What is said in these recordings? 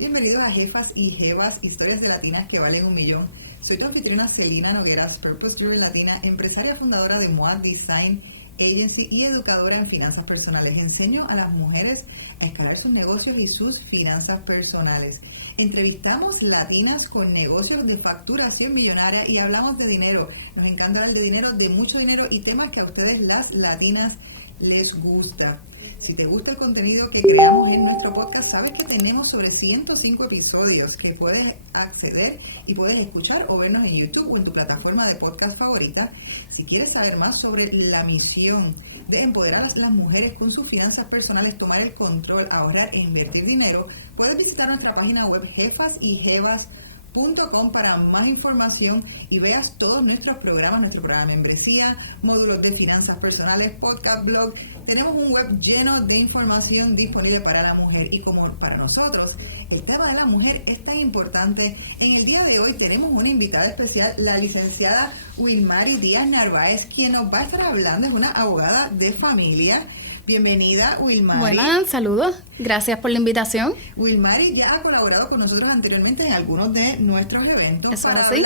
Bienvenidos a Jefas y Jevas, historias de latinas que valen $1,000,000. Soy tu anfitriona Celina Nogueras, Purpose Driven Latina, empresaria fundadora de Moa Design Agency y educadora en finanzas personales. Enseño a las mujeres a escalar sus negocios y sus finanzas personales. Entrevistamos latinas con negocios de facturación millonaria y hablamos de dinero. Nos encanta hablar de dinero, de mucho dinero y temas que a ustedes las latinas les gusta. Si te gusta el contenido que creamos en nuestro podcast, sabes que tenemos sobre 105 episodios que puedes acceder y puedes escuchar o vernos en YouTube o en tu plataforma de podcast favorita. Si quieres saber más sobre la misión de empoderar a las mujeres con sus finanzas personales, tomar el control, ahorrar e invertir dinero, puedes visitar nuestra página web jefasyjevas.com para más información y veas todos nuestros programas, nuestro programa de membresía, módulos de finanzas personales, podcast, blog. Tenemos un web lleno de información disponible para la mujer y como para nosotros el tema de la mujer es tan importante, en el día de hoy tenemos una invitada especial, la licenciada Wilmary Díaz Narváez, quien nos va a estar hablando, es una abogada de familia. Bienvenida, Wilmary. Buenas, saludos. Gracias por la invitación. Wilmary ya ha colaborado con nosotros anteriormente en algunos de nuestros eventos. ¿Eso es así?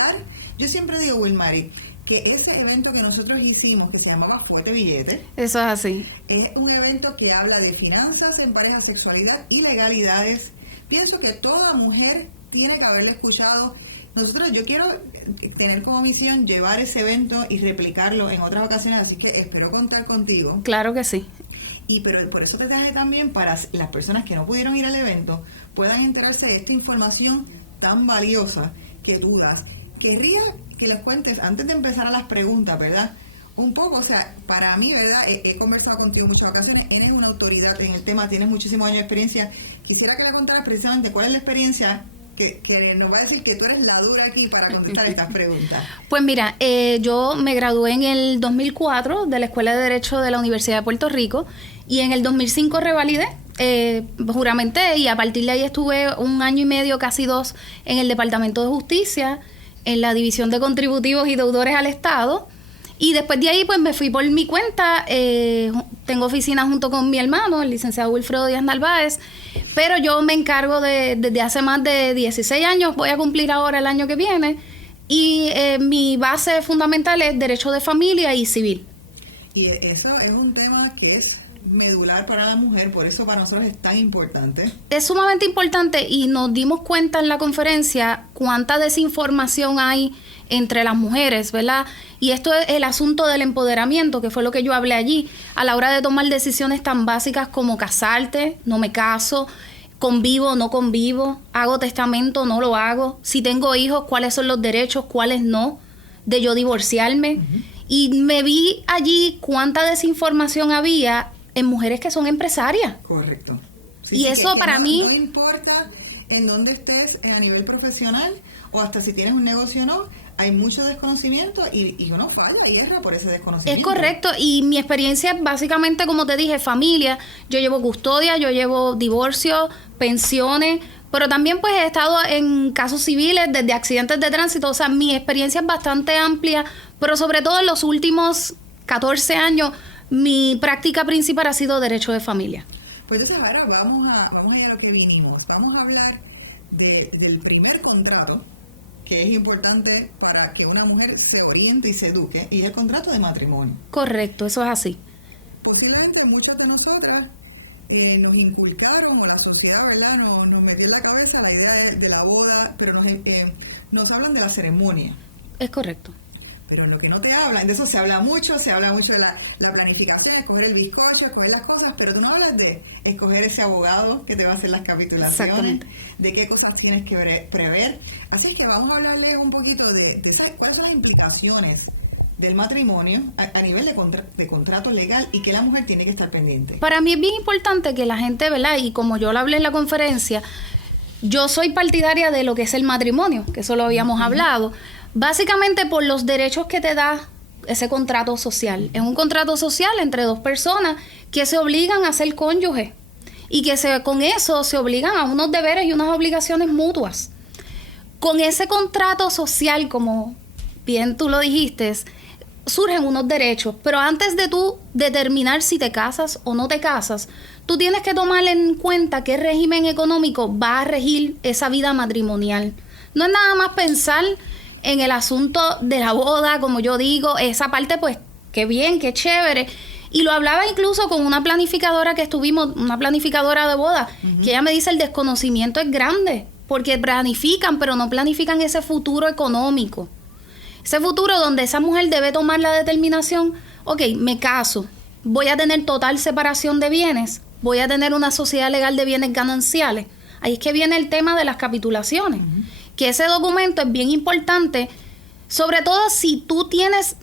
Yo siempre digo, Wilmary, que ese evento que nosotros hicimos, que se llamaba Fuete Billete, eso es así. Es un evento que habla de finanzas en pareja, sexualidad y legalidades. Pienso que toda mujer tiene que haberlo escuchado. Yo quiero tener como misión llevar ese evento y replicarlo en otras ocasiones, así que espero contar contigo. Claro que sí. Pero por eso te traje también para las personas que no pudieron ir al evento puedan enterarse de esta información tan valiosa que tú das. Querría que les cuentes, antes de empezar a las preguntas, ¿verdad? Un poco, o sea, para mí, ¿verdad? He conversado contigo en muchas ocasiones, eres una autoridad en el tema, tienes muchísimos años de experiencia. Quisiera que le contaras precisamente cuál es la experiencia que nos va a decir que tú eres la dura aquí para contestar estas preguntas. Pues mira, yo me gradué en el 2004 de la Escuela de Derecho de la Universidad de Puerto Rico y en el 2005 revalidé, juramenté y a partir de ahí estuve 1 año y medio, casi 2, en el Departamento de Justicia, en la División de Contributivos y Deudores al Estado. Y después de ahí, pues me fui por mi cuenta. Tengo oficina junto con mi hermano, el licenciado Wilfredo Díaz Narváez, pero yo me encargo desde hace más de 16 años, voy a cumplir ahora el año que viene, y mi base fundamental es Derecho de Familia y Civil. Y eso es un tema que es medular para la mujer, por eso para nosotros es tan importante. Es sumamente importante y nos dimos cuenta en la conferencia cuánta desinformación hay entre las mujeres, ¿verdad? Y esto es el asunto del empoderamiento, que fue lo que yo hablé allí, a la hora de tomar decisiones tan básicas como casarte, no me caso, convivo, no convivo, hago testamento, no lo hago, si tengo hijos, cuáles son los derechos, cuáles no, de yo divorciarme. Y me vi allí cuánta desinformación había en mujeres que son empresarias. Correcto. Sí, y eso para mí... No importa en dónde estés a nivel profesional o hasta si tienes un negocio o no, hay mucho desconocimiento y uno falla y erra por ese desconocimiento. Es correcto, y mi experiencia es básicamente, como te dije, familia. Yo llevo custodia, yo llevo divorcio, pensiones, pero también pues he estado en casos civiles, desde accidentes de tránsito. O sea, mi experiencia es bastante amplia, pero sobre todo en los últimos 14 años, mi práctica principal ha sido derecho de familia. Pues entonces ahora vamos a ir a lo que vinimos. Vamos a hablar del primer contrato que es importante para que una mujer se oriente y se eduque, y es el contrato de matrimonio. Correcto, eso es así. Posiblemente muchas de nosotras nos inculcaron, o la sociedad, ¿verdad?, nos metió en la cabeza la idea de la boda, pero nos hablan de la ceremonia. Es correcto. Pero lo que no te hablan, de eso se habla mucho de la planificación, escoger el bizcocho, escoger las cosas, pero tú no hablas de escoger ese abogado que te va a hacer las capitulaciones, de qué cosas tienes que prever. Así es que vamos a hablarles un poquito de cuáles son las implicaciones del matrimonio a nivel de contrato legal y que la mujer tiene que estar pendiente. Para mí es bien importante que la gente, ¿verdad?, y como yo lo hablé en la conferencia, yo soy partidaria de lo que es el matrimonio, que eso lo habíamos hablado, básicamente por los derechos que te da ese contrato social. Es un contrato social entre dos personas que se obligan a ser cónyuges y que con eso se obligan a unos deberes y unas obligaciones mutuas. Con ese contrato social, como bien tú lo dijiste, surgen unos derechos, pero antes de tú determinar si te casas o no te casas, tú tienes que tomar en cuenta qué régimen económico va a regir esa vida matrimonial. No es nada más pensar en el asunto de la boda, como yo digo, esa parte pues qué bien, qué chévere. Y lo hablaba incluso con una planificadora que estuvimos, una planificadora de boda, que ella me dice el desconocimiento es grande, porque planifican, pero no planifican ese futuro económico. Ese futuro donde esa mujer debe tomar la determinación, ok, me caso, voy a tener total separación de bienes, voy a tener una sociedad legal de bienes gananciales. Ahí es que viene el tema de las capitulaciones, que ese documento es bien importante, sobre todo si tú tienes,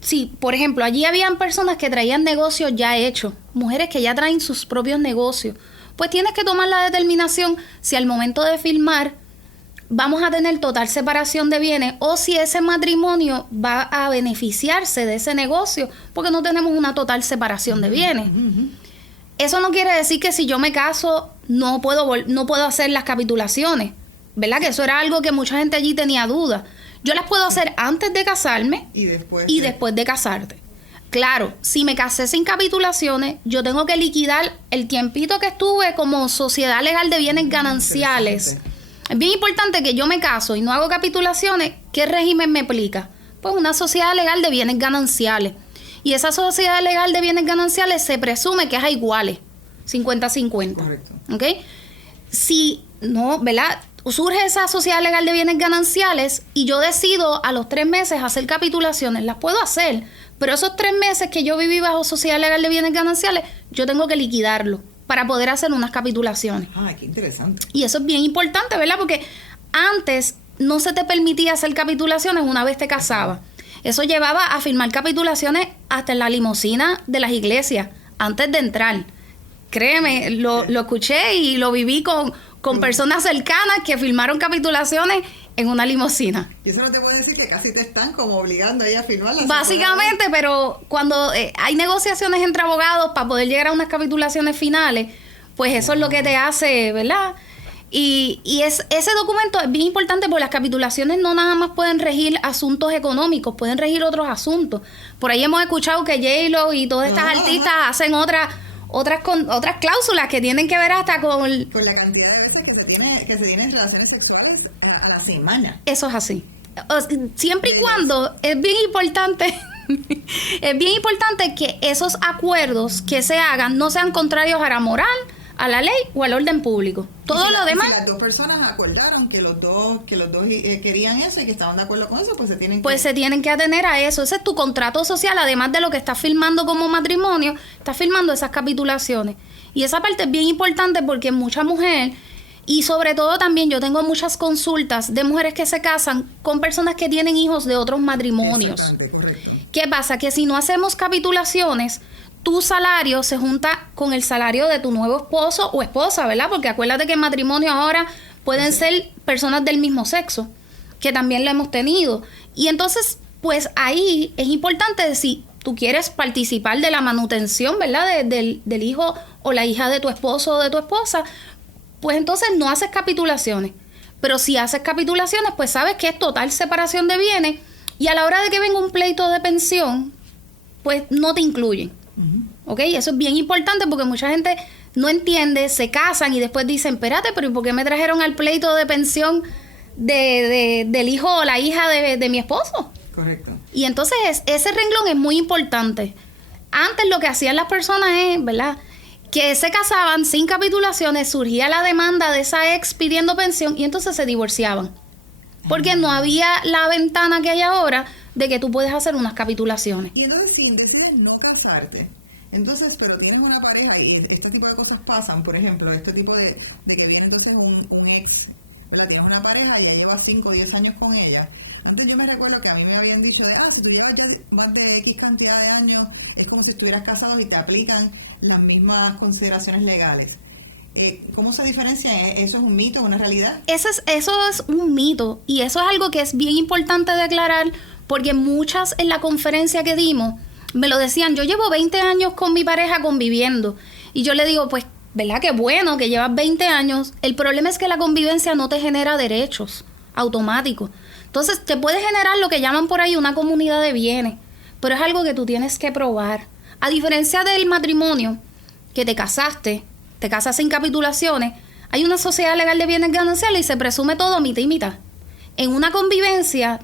si por ejemplo allí habían personas que traían negocios ya hechos, mujeres que ya traen sus propios negocios, pues tienes que tomar la determinación si al momento de firmar vamos a tener total separación de bienes o si ese matrimonio va a beneficiarse de ese negocio porque no tenemos una total separación de bienes. Eso no quiere decir que si yo me caso no puedo hacer las capitulaciones, ¿verdad? Que eso era algo que mucha gente allí tenía dudas. Yo las puedo hacer antes de casarme y después de casarte. Claro, si me casé sin capitulaciones, yo tengo que liquidar el tiempito que estuve como sociedad legal de bienes gananciales. Es bien importante que yo me caso y no hago capitulaciones. ¿Qué régimen me aplica? Pues una sociedad legal de bienes gananciales. Y esa sociedad legal de bienes gananciales se presume que es a iguales, 50-50. Correcto. ¿Ok? Si no, ¿verdad? Surge esa sociedad legal de bienes gananciales y yo decido a los 3 meses hacer capitulaciones, las puedo hacer, pero esos 3 meses que yo viví bajo sociedad legal de bienes gananciales, yo tengo que liquidarlo para poder hacer unas capitulaciones. Ah, qué interesante. Y eso es bien importante, ¿verdad? Porque antes no se te permitía hacer capitulaciones una vez te casabas. Eso llevaba a firmar capitulaciones hasta en la limusina de las iglesias, antes de entrar. Créeme, lo escuché y lo viví con personas cercanas que firmaron capitulaciones en una limusina. Y eso no te puede decir que casi te están como obligando ahí a firmarlas. Básicamente, pero cuando hay negociaciones entre abogados para poder llegar a unas capitulaciones finales, pues eso es lo que te hace, ¿verdad? Y ese documento es bien importante porque las capitulaciones no nada más pueden regir asuntos económicos, pueden regir otros asuntos. Por ahí hemos escuchado que J-Lo y todas estas artistas hacen otras cláusulas que tienen que ver hasta con la cantidad de veces que se tienen relaciones sexuales a la semana. Eso es así. Siempre y cuando es bien importante que esos acuerdos que se hagan no sean contrarios a la moral, a la ley o al orden público. Todo lo demás. Si las 2 personas acordaron que los dos querían eso y que estaban de acuerdo con eso, pues se tienen que atener a eso. Ese es tu contrato social, además de lo que estás firmando como matrimonio, estás firmando esas capitulaciones. Y esa parte es bien importante porque mucha mujer, y sobre todo también yo tengo muchas consultas de mujeres que se casan con personas que tienen hijos de otros matrimonios. Exactamente, correcto. ¿Qué pasa? Que si no hacemos capitulaciones, tu salario se junta con el salario de tu nuevo esposo o esposa, ¿verdad? Porque acuérdate que en matrimonio ahora pueden ser personas del mismo sexo, que también lo hemos tenido. Y entonces, pues ahí es importante si tú quieres participar de la manutención, ¿verdad? Del hijo o la hija de tu esposo o de tu esposa, pues entonces no haces capitulaciones. Pero si haces capitulaciones, pues sabes que es total separación de bienes y a la hora de que venga un pleito de pensión, pues no te incluyen. ¿Ok? Eso es bien importante porque mucha gente no entiende, se casan y después dicen, espérate, pero ¿y por qué me trajeron al pleito de pensión del hijo o la hija de mi esposo? Correcto. Y entonces ese renglón es muy importante. Antes lo que hacían las personas es, ¿verdad?, que se casaban sin capitulaciones, surgía la demanda de esa ex pidiendo pensión y entonces se divorciaban. Porque no había la ventana que hay ahora de que tú puedes hacer unas capitulaciones. Y entonces si decides no casarte, entonces, pero tienes una pareja y este tipo de cosas pasan, por ejemplo, este tipo de que viene entonces un ex, ¿verdad? Tienes una pareja y ya llevas 5 o 10 años con ella. Antes yo me recuerdo que a mí me habían dicho si tú llevas ya más de X cantidad de años, es como si estuvieras casado y te aplican las mismas consideraciones legales. ¿Cómo se diferencia? ¿Eso es un mito, es una realidad? Eso es un mito y eso es algo que es bien importante de aclarar porque muchas en la conferencia que dimos me lo decían, yo llevo 20 años con mi pareja conviviendo y yo le digo, pues, ¿verdad? Qué bueno que llevas 20 años. El problema es que la convivencia no te genera derechos automáticos. Entonces, te puede generar lo que llaman por ahí una comunidad de bienes, pero es algo que tú tienes que probar. A diferencia del matrimonio, que te casas sin capitulaciones, hay una sociedad legal de bienes gananciales y se presume todo mitad y mitad. En una convivencia,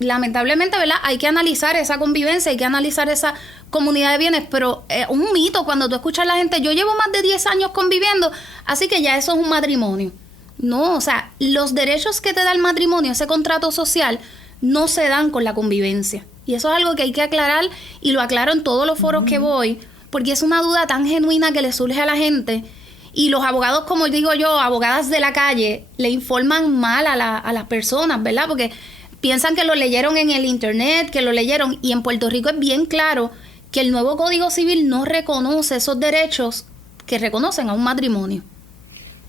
lamentablemente, ¿verdad? Hay que analizar esa convivencia, hay que analizar esa comunidad de bienes, pero un mito cuando tú escuchas a la gente, yo llevo más de 10 años conviviendo, así que ya eso es un matrimonio. No, o sea, los derechos que te da el matrimonio, ese contrato social, no se dan con la convivencia. Y eso es algo que hay que aclarar y lo aclaro en todos los foros que voy, porque es una duda tan genuina que le surge a la gente. Y los abogados, como digo yo, abogadas de la calle, le informan mal a las personas, ¿verdad? Porque piensan que lo leyeron en el internet, que lo leyeron. Y en Puerto Rico es bien claro que el nuevo Código Civil no reconoce esos derechos que reconocen a un matrimonio.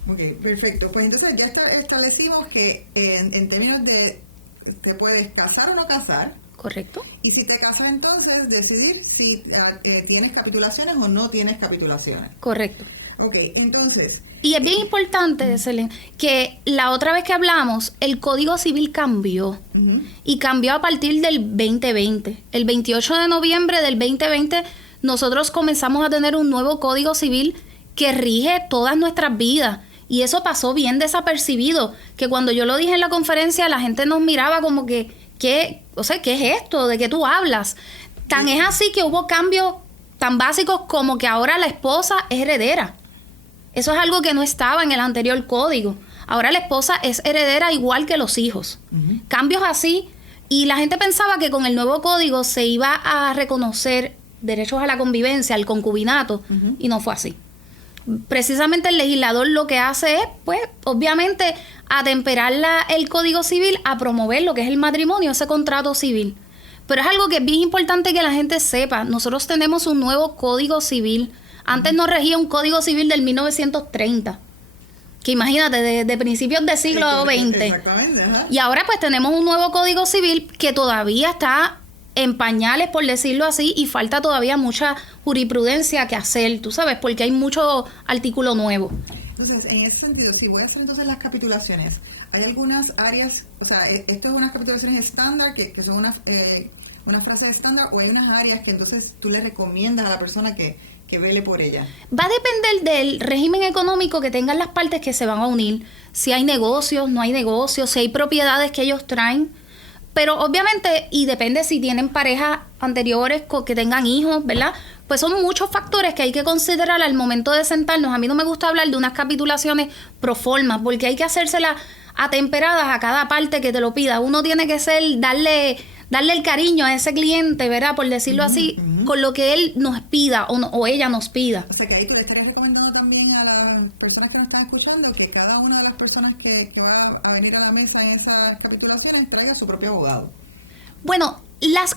Ok, perfecto. Pues entonces ya establecimos que en términos de te puedes casar o no casar. Correcto. Y si te casas, entonces decidir si tienes capitulaciones o no tienes capitulaciones. Correcto. Ok, entonces... Y es bien importante, Selene, que la otra vez que hablamos, el Código Civil cambió. Y cambió a partir del 2020. El 28 de noviembre del 2020, nosotros comenzamos a tener un nuevo Código Civil que rige todas nuestras vidas. Y eso pasó bien desapercibido. Que cuando yo lo dije en la conferencia, la gente nos miraba como que, ¿qué es esto? ¿De qué tú hablas? Tan es así que hubo cambios tan básicos como que ahora la esposa es heredera. Eso es algo que no estaba en el anterior código. Ahora la esposa es heredera igual que los hijos. Cambios así. Y la gente pensaba que con el nuevo código se iba a reconocer derechos a la convivencia, al concubinato, y no fue así. Precisamente el legislador lo que hace es, pues, obviamente, atemperar el Código Civil a promover lo que es el matrimonio, ese contrato civil. Pero es algo que es bien importante que la gente sepa. Nosotros tenemos un nuevo Código Civil. Antes nos regía un Código Civil del 1930. Que imagínate, de principios del siglo XX. Exactamente, ajá. Y ahora pues tenemos un nuevo Código Civil que todavía está en pañales, por decirlo así, y falta todavía mucha jurisprudencia que hacer, tú sabes, porque hay mucho artículo nuevo. Entonces, en ese sentido, si voy a hacer entonces las capitulaciones, hay algunas áreas, o sea, esto es unas capitulaciones estándar, que son una frase estándar, o hay unas áreas que entonces tú le recomiendas a la persona que vele por ella. Va a depender del régimen económico que tengan las partes que se van a unir, si hay negocios, no hay negocios, si hay propiedades que ellos traen. Pero obviamente, y depende si tienen parejas anteriores que tengan hijos, ¿verdad? Pues son muchos factores que hay que considerar al momento de sentarnos. A mí no me gusta hablar de unas capitulaciones pro forma, porque hay que hacérselas atemperadas a cada parte que te lo pida. Uno tiene que darle el cariño a ese cliente, ¿verdad? Por decirlo así, con lo que él nos pida o ella nos pida. O sea que ahí tú le estarías recomendando también a las personas que nos están escuchando que cada una de las personas que va a venir a la mesa en esas capitulaciones traiga su propio abogado. Bueno, las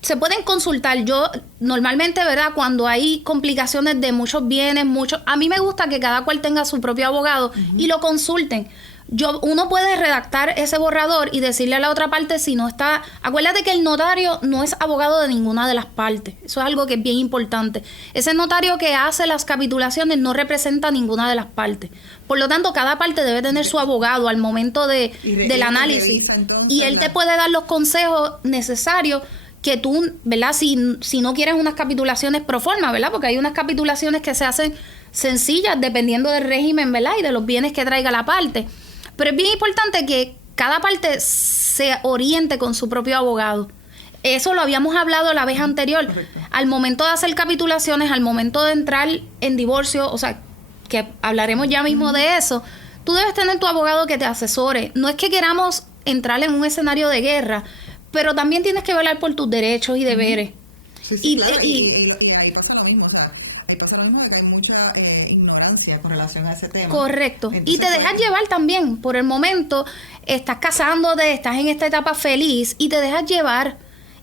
se pueden consultar. Yo normalmente, ¿verdad? Cuando hay complicaciones de muchos bienes, a mí me gusta que cada cual tenga su propio abogado y lo consulten. Uno puede redactar ese borrador y decirle a la otra parte si no está... Acuérdate que el notario no es abogado de ninguna de las partes. Eso es algo que es bien importante. Ese notario que hace las capitulaciones no representa a ninguna de las partes. Por lo tanto, cada parte debe tener su abogado al momento del análisis. Y él te puede dar los consejos necesarios que tú, ¿verdad? Si no quieres unas capitulaciones pro forma, ¿verdad? Porque hay unas capitulaciones que se hacen sencillas dependiendo del régimen, ¿verdad? Y de los bienes que traiga la parte. Pero es bien importante que cada parte se oriente con su propio abogado. Eso lo habíamos hablado la vez anterior. Correcto. Al momento de hacer capitulaciones, al momento de entrar en divorcio, o sea, que hablaremos ya mismo de eso, tú debes tener tu abogado que te asesore. No es que queramos entrar en un escenario de guerra, pero también tienes que velar por tus derechos y deberes. Sí, claro, y ahí pasa lo mismo, o sea, ahí pasa lo mismo de que hay mucha ignorancia con relación a ese tema. Correcto. Entonces, y te dejas llevar también. Por el momento, estás casándote, estás en esta etapa feliz y te dejas llevar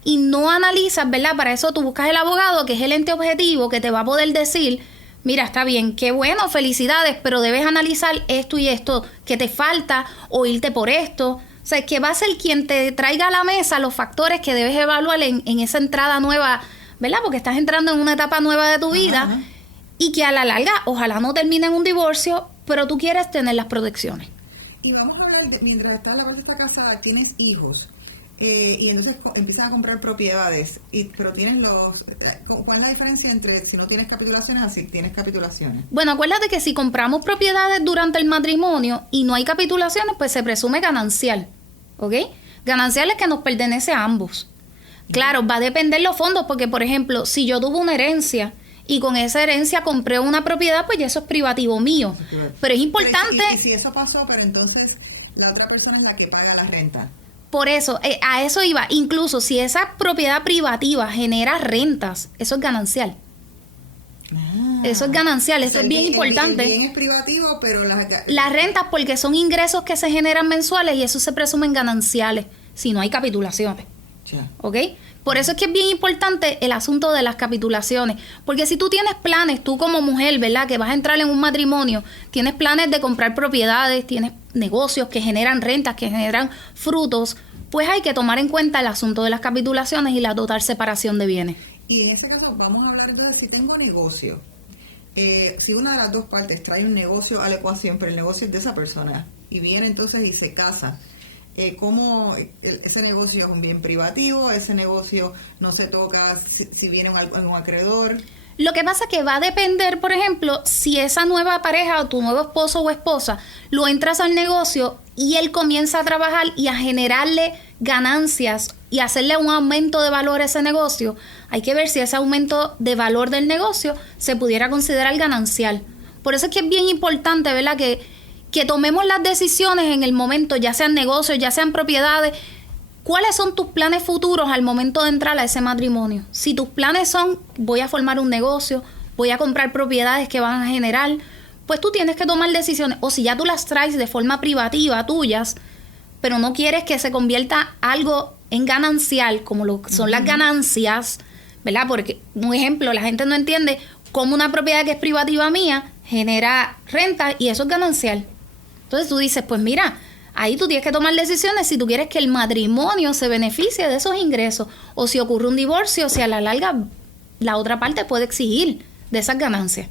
y no analizas, ¿verdad? Para eso tú buscas el abogado, que es el ente objetivo, que te va a poder decir, mira, está bien, qué bueno, felicidades, pero debes analizar esto y esto que te falta o irte por esto. O sea, que va a ser quien te traiga a la mesa los factores que debes evaluar en esa entrada nueva, ¿verdad? Porque estás entrando en una etapa nueva de tu vida y que a la larga ojalá no termine en un divorcio, pero tú quieres tener las protecciones. Y vamos a hablar, mientras la parte está casada, tienes hijos. y entonces empiezan a comprar propiedades, pero tienes ¿cuál es la diferencia entre si no tienes capitulaciones a si tienes capitulaciones? Bueno, acuérdate que si compramos propiedades durante el matrimonio y no hay capitulaciones, pues se presume ganancial, ¿ok? Ganancial es que nos pertenece a ambos. Claro, va a depender los fondos, porque por ejemplo, si yo tuve una herencia y con esa herencia compré una propiedad, pues ya eso es privativo mío. Pero es importante... Y si eso pasó, pero entonces la otra persona es la que paga la renta. Por eso, a eso iba. Incluso si esa propiedad privativa genera rentas, eso es ganancial. Eso es ganancial, eso es bien importante. El bien es privativo, pero las rentas, porque son ingresos que se generan mensuales y eso se presumen gananciales si no hay capitulaciones. Ya. ¿Ok? Por eso es que es bien importante el asunto de las capitulaciones. Porque si tú tienes planes, tú como mujer, ¿verdad? Que vas a entrar en un matrimonio, tienes planes de comprar propiedades, tienes negocios que generan rentas, que generan frutos, pues hay que tomar en cuenta el asunto de las capitulaciones y la total separación de bienes. Y en ese caso vamos a hablar entonces si tengo negocio. Si una de las dos partes trae un negocio a la ecuación, pero el negocio es de esa persona, y viene entonces y se casa, ¿cómo ese negocio es un bien privativo? ¿Ese negocio no se toca si viene un acreedor? Lo que pasa es que va a depender, por ejemplo, si esa nueva pareja o tu nuevo esposo o esposa lo entras al negocio y él comienza a trabajar y a generarle ganancias y hacerle un aumento de valor a ese negocio, hay que ver si ese aumento de valor del negocio se pudiera considerar ganancial. Por eso es que es bien importante, ¿verdad?, que tomemos las decisiones en el momento, ya sean negocios, ya sean propiedades. ¿Cuáles son tus planes futuros al momento de entrar a ese matrimonio? Si tus planes son, voy a formar un negocio, voy a comprar propiedades que van a generar, pues tú tienes que tomar decisiones. O si ya tú las traes de forma privativa tuyas, pero no quieres que se convierta algo en ganancial, como lo son las ganancias, ¿verdad? Porque, un ejemplo, la gente no entiende cómo una propiedad que es privativa mía genera renta y eso es ganancial. Entonces tú dices, pues mira, ahí tú tienes que tomar decisiones si tú quieres que el matrimonio se beneficie de esos ingresos o si ocurre un divorcio, si a la larga la otra parte puede exigir de esas ganancias.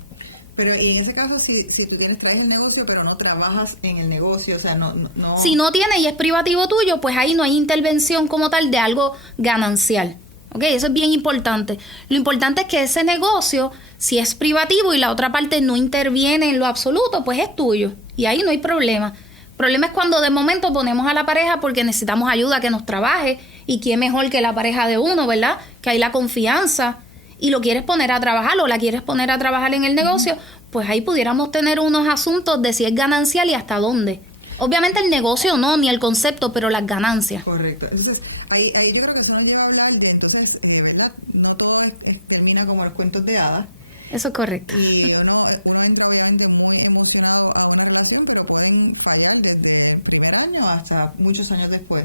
Pero y en ese caso, si tú traes el negocio pero no trabajas en el negocio, o sea, no... Si no tienes y es privativo tuyo, pues ahí no hay intervención como tal de algo ganancial. ¿Ok? Eso es bien importante. Lo importante es que ese negocio, si es privativo y la otra parte no interviene en lo absoluto, pues es tuyo. Y ahí no hay problema. El problema es cuando de momento ponemos a la pareja porque necesitamos ayuda que nos trabaje y quién mejor que la pareja de uno, ¿verdad? Que hay la confianza y lo quieres poner a trabajar o la quieres poner a trabajar en el negocio, pues ahí pudiéramos tener unos asuntos de si es ganancial y hasta dónde. Obviamente el negocio no, ni el concepto, pero las ganancias. Correcto. Entonces, ahí yo creo que eso nos lleva a hablar de, entonces, ¿verdad? No todo termina como los cuentos de hadas. Eso es correcto. Y uno entra obviamente muy emocionado a una relación, pero pueden fallar desde el primer año hasta muchos años después.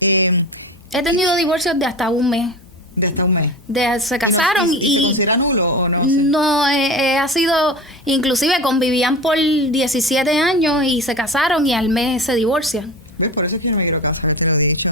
He tenido divorcios de hasta un mes. De hasta un mes. Se casaron ¿Y se considera nulo o no? No, ha sido, inclusive convivían por 17 años y se casaron y al mes se divorcian. ¿Ves? Por eso es que yo no me quiero casar, te lo he dicho.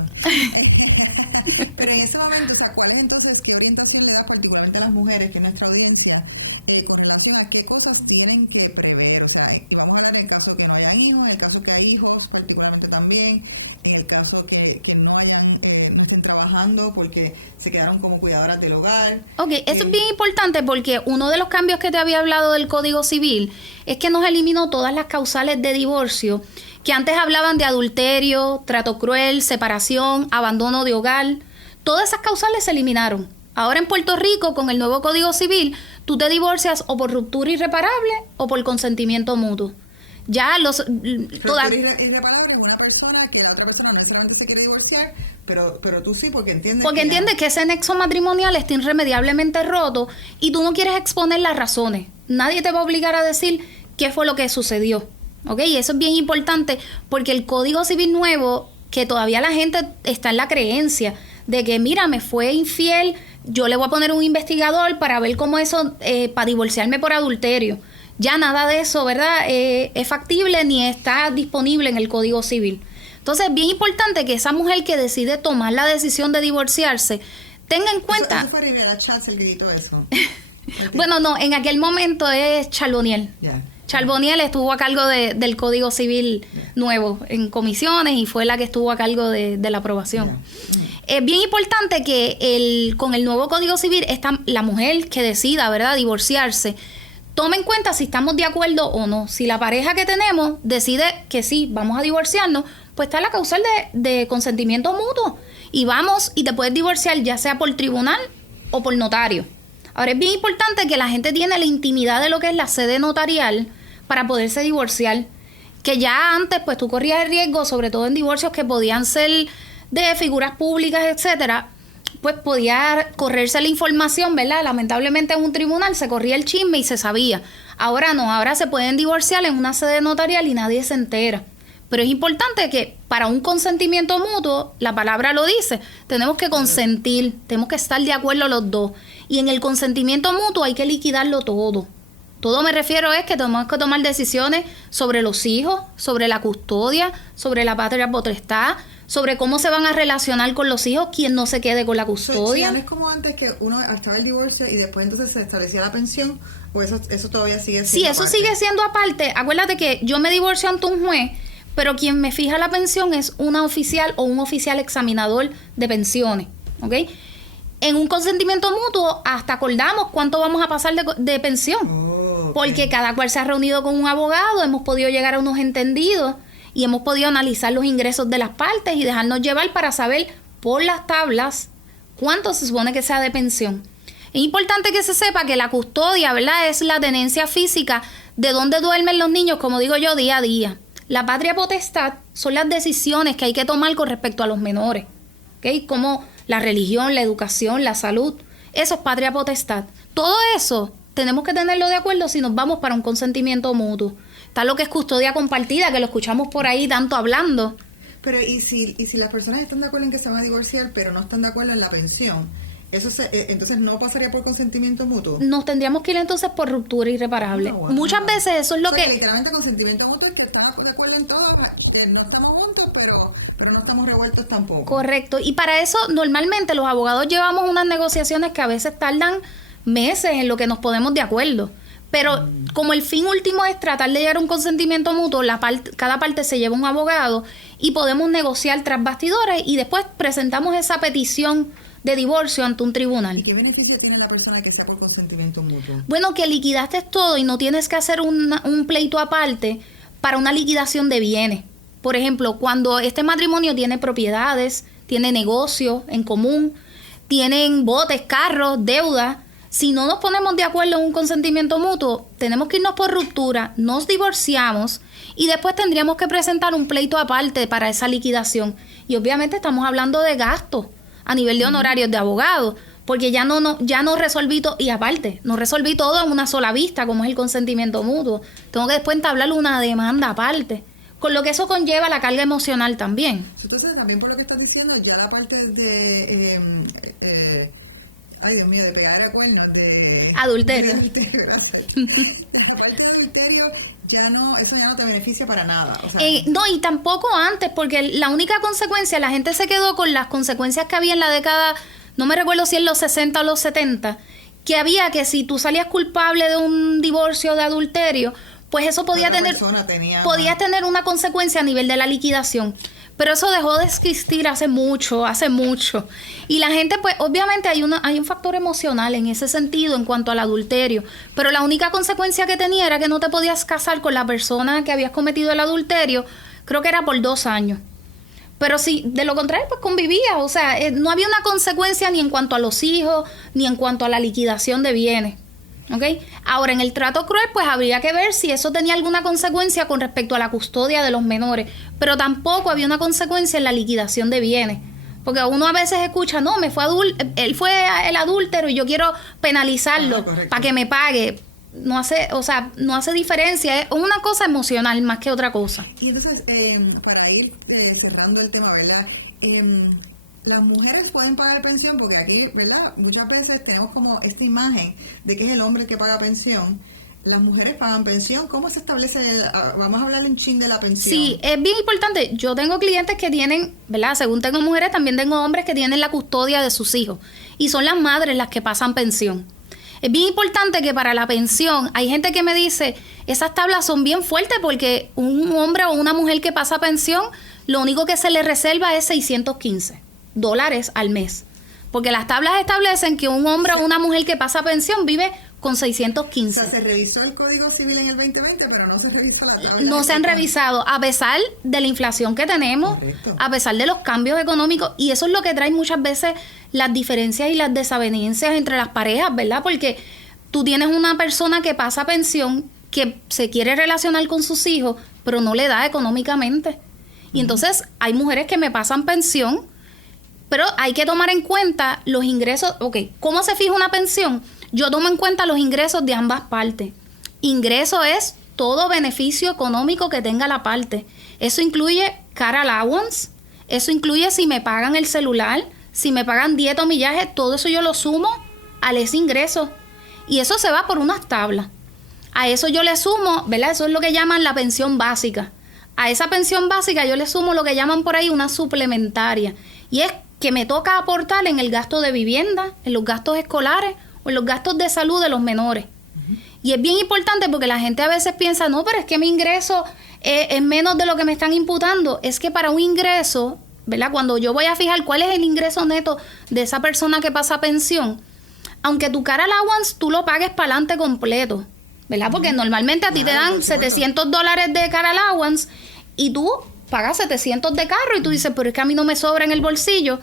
Pero en ese momento, o sea, ¿cuál es entonces, qué orientación le da particularmente a las mujeres, que es nuestra audiencia, con relación a qué cosas tienen que prever? O sea, y vamos a hablar en el caso que no hayan hijos, en el caso que hay hijos particularmente también, en el caso que no estén trabajando porque se quedaron como cuidadoras del hogar. Ok, eso es bien importante porque uno de los cambios que te había hablado del Código Civil es que nos eliminó todas las causales de divorcio que antes hablaban de adulterio, trato cruel, separación, abandono de hogar. Todas esas causales se eliminaron. Ahora en Puerto Rico, con el nuevo Código Civil, tú te divorcias o por ruptura irreparable o por consentimiento mutuo. Ya Ruptura irreparable es una persona que la otra persona no necesariamente se quiere divorciar, pero tú sí, porque entiendes. Porque entiendes que ese nexo matrimonial está irremediablemente roto y tú no quieres exponer las razones. Nadie te va a obligar a decir qué fue lo que sucedió. ¿Ok? Y eso es bien importante porque el Código Civil nuevo, que todavía la gente está en la creencia de que, mira, me fue infiel, yo le voy a poner un investigador para ver cómo eso, para divorciarme por adulterio. Ya nada de eso, ¿verdad? Es factible ni está disponible en el Código Civil. Entonces es bien importante que esa mujer que decide tomar la decisión de divorciarse tenga en cuenta... Eso fue Rivera Chats el que gritó eso. Okay. Bueno, no, en aquel momento es Charboniel. Yeah. Charboniel estuvo a cargo del Código Civil nuevo en comisiones y fue la que estuvo a cargo de la aprobación. Es bien importante que con el nuevo Código Civil, la mujer que decida, ¿verdad?, divorciarse, tome en cuenta si estamos de acuerdo o no. Si la pareja que tenemos decide que sí, vamos a divorciarnos, pues está la causal de consentimiento mutuo. Y vamos y te puedes divorciar ya sea por tribunal o por notario. Ahora es bien importante que la gente tiene la intimidad de lo que es la sede notarial para poderse divorciar. Que ya antes pues tú corrías el riesgo, sobre todo en divorcios que podían ser de figuras públicas, etcétera, pues podía correrse la información, ¿verdad? Lamentablemente en un tribunal se corría el chisme y se sabía. Ahora no, ahora se pueden divorciar en una sede notarial y nadie se entera. Pero es importante que para un consentimiento mutuo, la palabra lo dice, tenemos que consentir, tenemos que estar de acuerdo los dos. Y en el consentimiento mutuo hay que liquidarlo todo. Todo me refiero es que tenemos que tomar decisiones sobre los hijos, sobre la custodia, sobre la patria potestad, sobre cómo se van a relacionar con los hijos, quién no se quede con la custodia. ¿No es como antes que uno estaba el divorcio y después entonces se establecía la pensión? ¿O eso todavía sigue siendo Sí, eso aparte? sigue siendo aparte. Acuérdate que yo me divorcio ante un juez, pero quien me fija la pensión es una oficial o un oficial examinador de pensiones, ¿ok? En un consentimiento mutuo hasta acordamos cuánto vamos a pasar de pensión, Okay. porque cada cual se ha reunido con un abogado, hemos podido llegar a unos entendidos y hemos podido analizar los ingresos de las partes y dejarnos llevar para saber por las tablas cuánto se supone que sea de pensión. Es importante que se sepa que la custodia, ¿verdad?, es la tenencia física de dónde duermen los niños, como digo yo, día a día. La patria potestad son las decisiones que hay que tomar con respecto a los menores, ¿ok? Como la religión, la educación, la salud. Eso es patria potestad. Todo eso tenemos que tenerlo de acuerdo si nos vamos para un consentimiento mutuo. Está lo que es custodia compartida, que lo escuchamos por ahí tanto hablando. Pero ¿y si las personas están de acuerdo en que se van a divorciar, pero no están de acuerdo en la pensión? Entonces no pasaría por consentimiento mutuo. Nos tendríamos que ir entonces por ruptura irreparable. Wow. Muchas veces eso es lo que... Literalmente consentimiento mutuo es que están de acuerdo en todo, que no estamos juntos, pero no estamos revueltos tampoco. Correcto. Y para eso normalmente los abogados llevamos unas negociaciones que a veces tardan meses en lo que nos ponemos de acuerdo. Pero como el fin último es tratar de llegar a un consentimiento mutuo, cada parte se lleva un abogado y podemos negociar tras bastidores y después presentamos esa petición de divorcio ante un tribunal. ¿Y qué beneficio tiene la persona que sea por consentimiento mutuo? Bueno, que liquidaste todo y no tienes que hacer un pleito aparte para una liquidación de bienes. Por ejemplo, cuando este matrimonio tiene propiedades, tiene negocios en común, tienen botes, carros, deudas, si no nos ponemos de acuerdo en un consentimiento mutuo, tenemos que irnos por ruptura, nos divorciamos y después tendríamos que presentar un pleito aparte para esa liquidación. Y obviamente estamos hablando de gastos a nivel de honorarios de abogado, porque ya no resolví todo, y aparte, no resolví todo en una sola vista, como es el consentimiento mutuo. Tengo que después entablar una demanda aparte, con lo que eso conlleva la carga emocional también. Entonces, también por lo que estás diciendo, ya la parte de... ay, Dios mío, de pegar a cuernos, de... Adulterio. De adulterio, gracias. La parte de adulterio, eso ya no te beneficia para nada. O sea, No, y tampoco antes, porque la única consecuencia, la gente se quedó con las consecuencias que había en la década, no me recuerdo si en los 60 o los 70, que había que si tú salías culpable de un divorcio de adulterio, pues eso podía tener una consecuencia a nivel de la liquidación. Pero eso dejó de existir hace mucho. Y la gente, pues, obviamente hay un factor emocional en ese sentido en cuanto al adulterio. Pero la única consecuencia que tenía era que no te podías casar con la persona que habías cometido el adulterio, creo que era por 2 años. Pero si de lo contrario, pues convivía. O sea, no había una consecuencia ni en cuanto a los hijos, ni en cuanto a la liquidación de bienes. ¿Ok? Ahora, en el trato cruel, pues habría que ver si eso tenía alguna consecuencia con respecto a la custodia de los menores, pero tampoco había una consecuencia en la liquidación de bienes, porque uno a veces escucha, no, él fue el adúltero y yo quiero penalizarlo para que me pague. No hace diferencia, es una cosa emocional más que otra cosa. Y entonces, para ir cerrando el tema, ¿verdad? Las mujeres pueden pagar pensión porque aquí, ¿verdad? Muchas veces tenemos como esta imagen de que es el hombre el que paga pensión. Las mujeres pagan pensión. ¿Cómo se establece? Vamos a hablar un chin de la pensión. Sí, es bien importante. Yo tengo clientes que tienen, ¿verdad? Según tengo mujeres, también tengo hombres que tienen la custodia de sus hijos. Y son las madres las que pasan pensión. Es bien importante que para la pensión, hay gente que me dice, esas tablas son bien fuertes porque un hombre o una mujer que pasa pensión, lo único que se le reserva es $615 al mes. Porque las tablas establecen que un hombre o una mujer que pasa pensión vive con 615. O sea, se revisó el Código Civil en el 2020, pero no se revisó la tabla. No se han revisado, a pesar de la inflación que tenemos, correcto, a pesar de los cambios económicos, y eso es lo que trae muchas veces las diferencias y las desavenencias entre las parejas, ¿verdad? Porque tú tienes una persona que pasa pensión, que se quiere relacionar con sus hijos, pero no le da económicamente. Y entonces hay mujeres que me pasan pensión, pero hay que tomar en cuenta los ingresos. Ok, ¿cómo se fija una pensión? Yo tomo en cuenta los ingresos de ambas partes. Ingreso es todo beneficio económico que tenga la parte. Eso incluye car allowance, eso incluye si me pagan el celular, si me pagan dieta o millaje, todo eso yo lo sumo a ese ingreso. Y eso se va por unas tablas. A eso yo le sumo, ¿verdad? Eso es lo que llaman la pensión básica. A esa pensión básica yo le sumo lo que llaman por ahí una suplementaria. Y es que me toca aportar en el gasto de vivienda, en los gastos escolares o en los gastos de salud de los menores. Y es bien importante porque la gente a veces piensa, no, pero es que mi ingreso es menos de lo que me están imputando. Es que para un ingreso, ¿verdad? Cuando yo voy a fijar cuál es el ingreso neto de esa persona que pasa pensión, aunque tu car allowance tú lo pagues para adelante completo, ¿verdad? Porque normalmente a ti te dan $700 de car allowance y tú pagas 700 de carro y tú dices, pero es que a mí no me sobra en el bolsillo.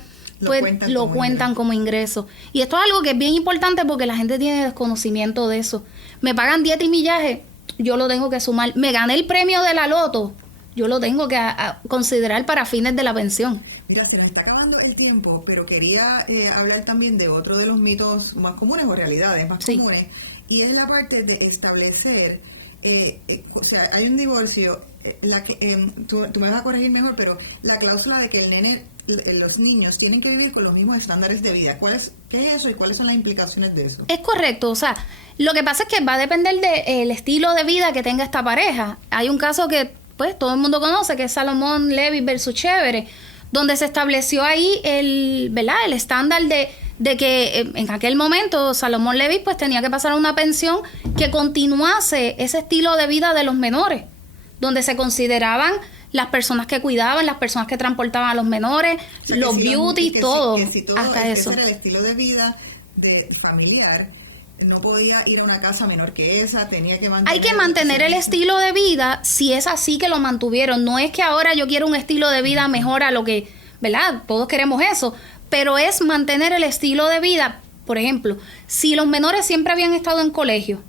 Pues lo cuentan como ingreso. Y esto es algo que es bien importante porque la gente tiene desconocimiento de eso. Me pagan dieta y millaje, yo lo tengo que sumar. Me gané el premio de la loto, yo lo tengo que considerar para fines de la pensión. Mira, se nos está acabando el tiempo, pero quería hablar también de otro de los mitos más comunes o realidades más comunes, y es la parte de establecer, o sea, hay un divorcio, tú me vas a corregir mejor, pero la cláusula de que el nene, los niños tienen que vivir con los mismos estándares de vida. ¿Qué es eso y cuáles son las implicaciones de eso? Es correcto, o sea, lo que pasa es que va a depender del estilo de vida que tenga esta pareja. Hay un caso que pues todo el mundo conoce, que es Salomón Levitt versus Chévere, donde se estableció ahí ¿verdad? El estándar de que en aquel momento Salomón Levitt pues tenía que pasar a una pensión que continuase ese estilo de vida de los menores, donde se consideraban las personas que cuidaban, las personas que transportaban a los menores, o sea, los beauty, todo, hasta eso. Ese era el estilo de vida familiar, no podía ir a una casa menor que esa, tenía que mantener... Hay que mantener el estilo de vida si es así que lo mantuvieron. No es que ahora yo quiero un estilo de vida mejor a lo que, ¿verdad? Todos queremos eso, pero es mantener el estilo de vida. Por ejemplo, si los menores siempre habían estado en colegio,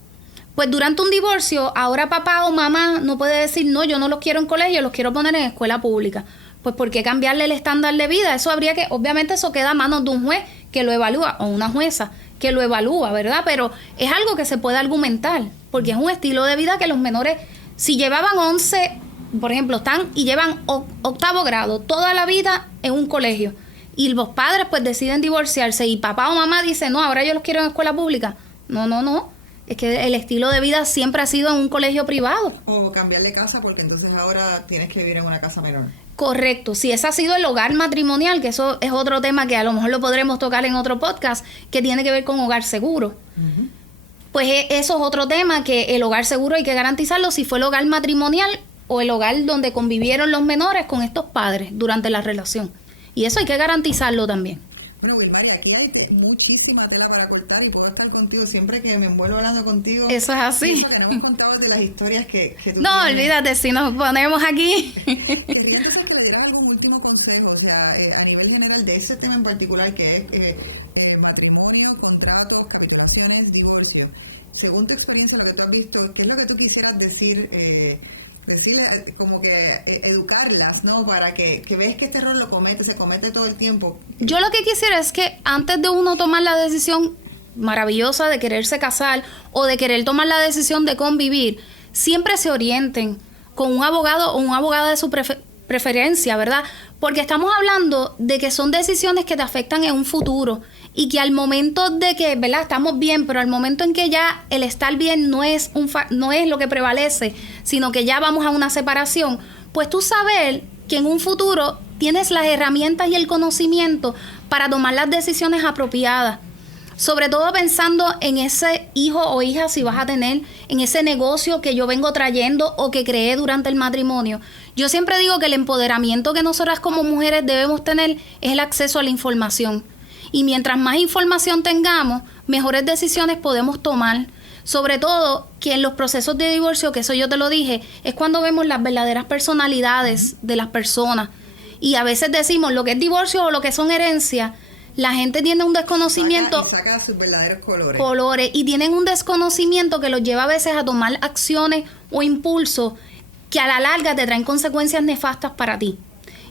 pues durante un divorcio, ahora papá o mamá no puede decir, no, yo no los quiero en colegio, los quiero poner en escuela pública. Pues ¿por qué cambiarle el estándar de vida? Eso habría que, obviamente eso queda a manos de un juez que lo evalúa, o una jueza que lo evalúa, ¿verdad? Pero es algo que se puede argumentar, porque es un estilo de vida que los menores, si llevaban 11, por ejemplo, están y llevan octavo grado toda la vida en un colegio, y los padres pues deciden divorciarse, y papá o mamá dicen, no, ahora yo los quiero en escuela pública. No. Es que el estilo de vida siempre ha sido en un colegio privado. O cambiarle casa porque entonces ahora tienes que vivir en una casa menor. Correcto. Si ese ha sido el hogar matrimonial, que eso es otro tema que a lo mejor lo podremos tocar en otro podcast, que tiene que ver con hogar seguro. Uh-huh. Pues eso es otro tema, que el hogar seguro hay que garantizarlo si fue el hogar matrimonial o el hogar donde convivieron los menores con estos padres durante la relación. Y eso hay que garantizarlo también. Bueno, Wilmaria, aquí hay muchísima tela para cortar y puedo estar contigo siempre que me envuelvo hablando contigo. Eso es así. Que no hemos contado de las historias que tú no, tienes. Olvídate, si nos ponemos aquí. Quería que le dieras algún último consejo, o sea, a nivel general de ese tema en particular que es matrimonio, contratos, capitulaciones, divorcio. Según tu experiencia, lo que tú has visto, ¿qué es lo que tú quisieras decirle, como que educarlas, ¿no? Para que ves que este error se comete todo el tiempo. Yo lo que quisiera es que antes de uno tomar la decisión maravillosa de quererse casar o de querer tomar la decisión de convivir, siempre se orienten con un abogado o una abogada de su preferencia, ¿verdad? Porque estamos hablando de que son decisiones que te afectan en un futuro y que al momento de que, ¿verdad? Estamos bien, pero al momento en que ya el estar bien no es lo que prevalece, sino que ya vamos a una separación, pues tú saber que en un futuro tienes las herramientas y el conocimiento para tomar las decisiones apropiadas. sobre todo pensando en ese hijo o hija si vas a tener, en ese negocio que yo vengo trayendo o que creé durante el matrimonio. Yo siempre digo que el empoderamiento que nosotras como mujeres debemos tener es el acceso a la información. Y mientras más información tengamos, mejores decisiones podemos tomar. Sobre todo que en los procesos de divorcio, que eso yo te lo dije, es cuando vemos las verdaderas personalidades de las personas. Y a veces decimos lo que es divorcio o lo que son herencias. La gente tiene un desconocimiento. Saca sus verdaderos colores. Y tienen un desconocimiento que los lleva a veces a tomar acciones o impulsos que a la larga te traen consecuencias nefastas para ti.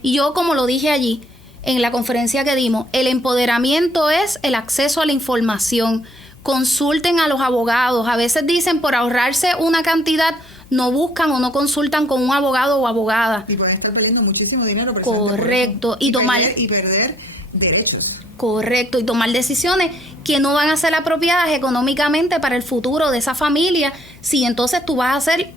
Y yo, como lo dije allí, en la conferencia que dimos, el empoderamiento es el acceso a la información. Consulten a los abogados. A veces dicen por ahorrarse una cantidad, no buscan o no consultan con un abogado o abogada. Y pueden estar perdiendo muchísimo dinero. Correcto. Y perder derechos. Correcto. Y tomar decisiones que no van a ser apropiadas económicamente para el futuro de esa familia. Si entonces tú vas a ser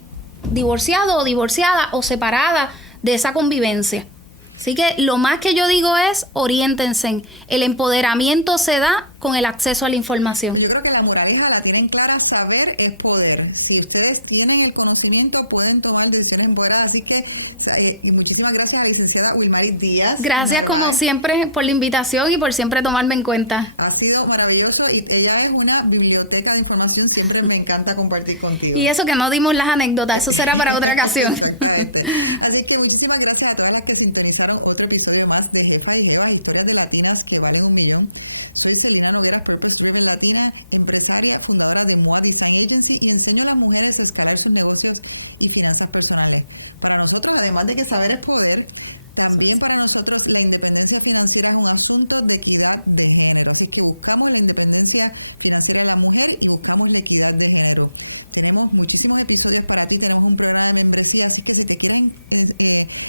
divorciado o divorciada o separada de esa convivencia. Así que lo más que yo digo es oriéntense. El empoderamiento se da con el acceso a la información. Yo creo que la moraleja la tienen clara, saber es poder. Si ustedes tienen el conocimiento, pueden tomar decisiones buenas. Así que, y muchísimas gracias a la licenciada Wilmaris Díaz. Gracias como siempre por la invitación y por siempre tomarme en cuenta. Ha sido maravilloso y ella es una biblioteca de información, siempre me encanta compartir contigo. Y eso que no dimos las anécdotas, eso será para otra ocasión. Exactamente. Así que muchísimas gracias a todas las que sintonizaron otro episodio más de Jefa y Jevas, historias de latinas que valen $1 millón. Soy Celina Nogueras, Purpose Driven Latina, empresaria, fundadora de MOA Design Agency y enseño a las mujeres a escalar sus negocios y finanzas personales. Para nosotros, además de que saber es poder, también para nosotros la independencia financiera es un asunto de equidad de género. Así que buscamos la independencia financiera de la mujer y buscamos la equidad de género. Tenemos muchísimos episodios para ti, tenemos un programa de membresía, así que si te quieren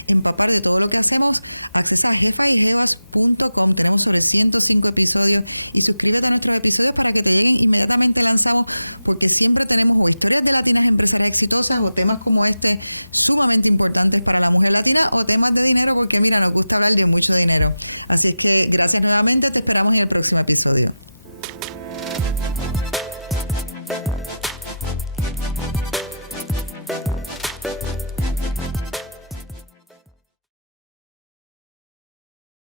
empapar de todo lo que hacemos, accesa a jefayjevas.com. Tenemos sobre 105 episodios y suscríbete a nuestros episodios para que te lleguen inmediatamente lanzamos, porque siempre tenemos o historias de latinas empresarias exitosas o temas como este sumamente importantes para la mujer latina o temas de dinero, porque mira, nos gusta hablar de mucho dinero. Así que gracias nuevamente, te esperamos en el próximo episodio.